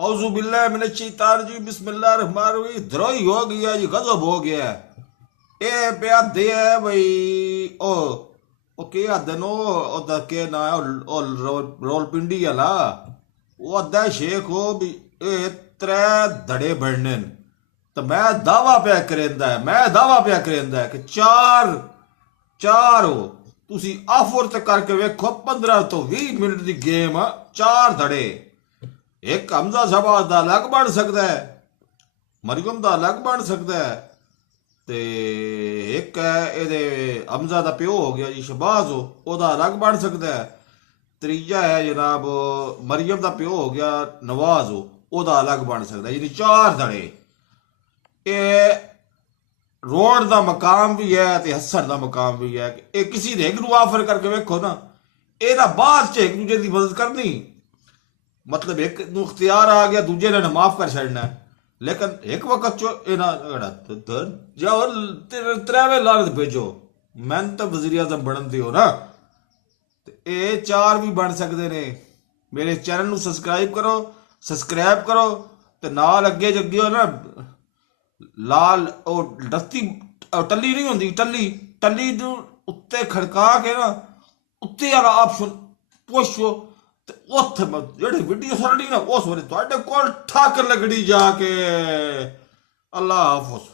औज़ु बिल्लाहि मिनश शैतानिर रजीम बिस्मिल्लाहिर रहमानिर रहीम। द्रोही हो गया जी, गजब हो गया। ये पे दे है भाई ओ के आदन ओदा के ना है रोलपिंडी वाला वो अद्धा शेख हो भी ए त्रै धड़े बढ़ने तो मैं दावा पे करेंदा है कि चार चार हो तुसी ऑफर ते करके वेखो 15 तो 20 मिनट की गेम आ, चार धड़े। एक हमजा शहबाज दा अलग बन सकता है, मरियम दा अलग बन सकता है, ते एक है एदे हमजा दा प्यो हो गया जी शहबाज हो ओदा अलग बन सकता है। त्रीजा है जनाब मरियम दा प्यो हो गया नवाज हो ओदा अलग बन सकता है। यानी चार धड़े। ये रोड का मकाम भी है ते हसन का मकाम भी है कि ये किसी ने एक ऑफर करके वेखो ना, एदा बाद च एक दूजे की मदद करनी, मतलब एक नूं इख्तियार आ गया दूजे ने माफ कर छड़ना है, लेकिन एक वक्त चो जाओ त्रेवे लालच भेजो मैन तो वजीर आजम बनन दियो ना। ये चार भी बन सकते ने। मेरे चैनल नूं सब्सक्राइब करो ते नाल अगे जगियो ना लाल ओ दस्ती टल्ली नहीं होंदी, टल्ली नूं उत्ते खड़का के ना उत्ते वाला ऑप्शन पुछो ते उत्थे जेहड़ी वीडियो सुननी ना उस वे तुहाडे कोल ठक लगड़ी जाके। अल्लाह हाफिज़।